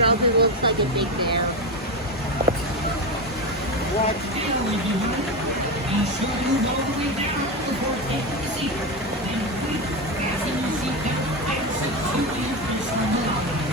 girls, it looks like a big bear. What? Be sure to move all the way down before taking the seat. And please fasten your seatbelt and securely increase your mobility.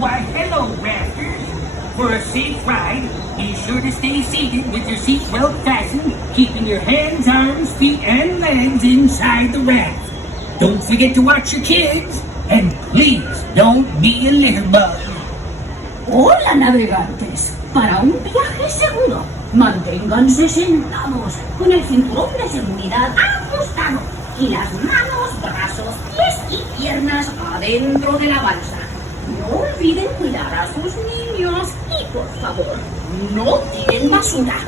Why, hello, rafters. For a safe ride, be sure to stay seated with your seatbelt fastened, keeping your hands, arms, feet, and legs inside the raft. Don't forget to watch your kids, and please don't be a litter bug. Hola, navegantes. Para un viaje seguro, manténganse sentados con el cinturón de seguridad ajustado y las manos, brazos, pies y piernas adentro de la balsa. No olviden cuidar a sus niños y, por favor, no tiren basura.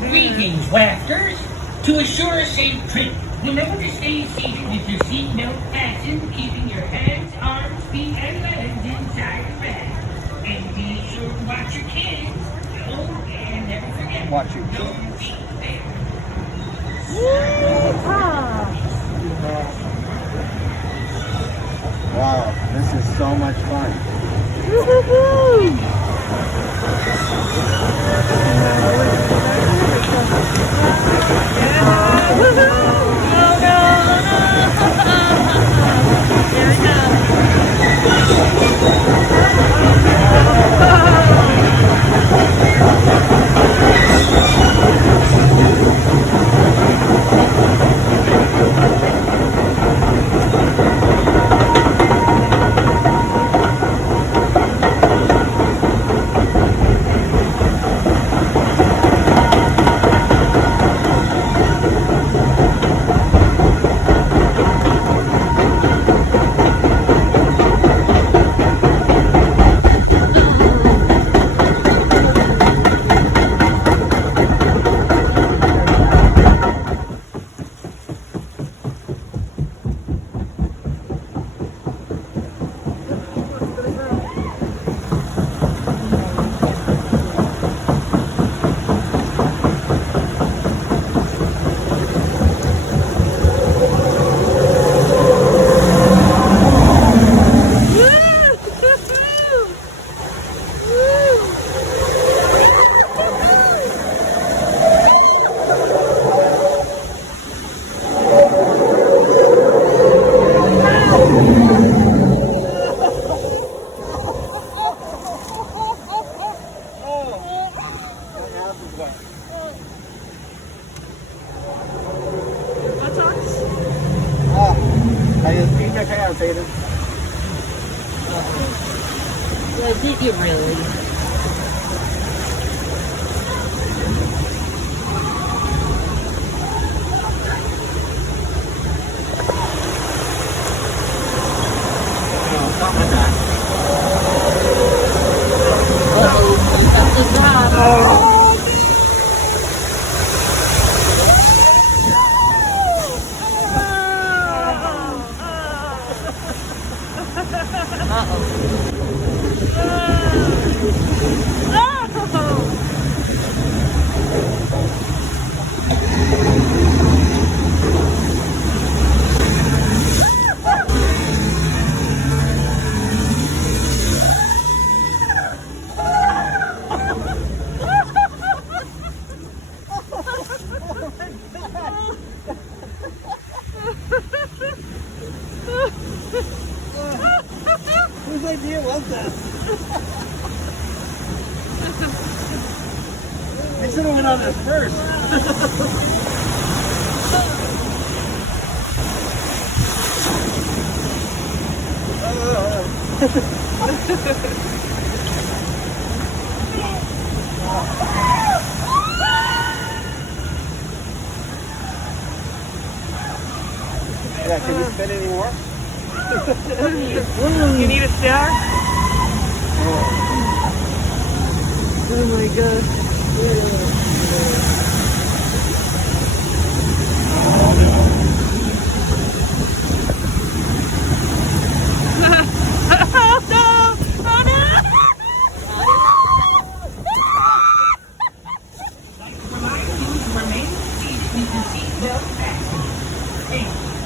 Greetings, rafters. To assure a safe trip, remember to stay seated with your seatbelt fastened, keeping your hands, arms, feet, and legs inside the raft. And be sure to watch your kids. Oh, and never forget. Watch your Don't kids. be there. Wow, this is so much fun. Did you really? Whose idea was that? I should have went on this first. Yeah, can you spin any more? You need a star? Oh my gosh. Hey,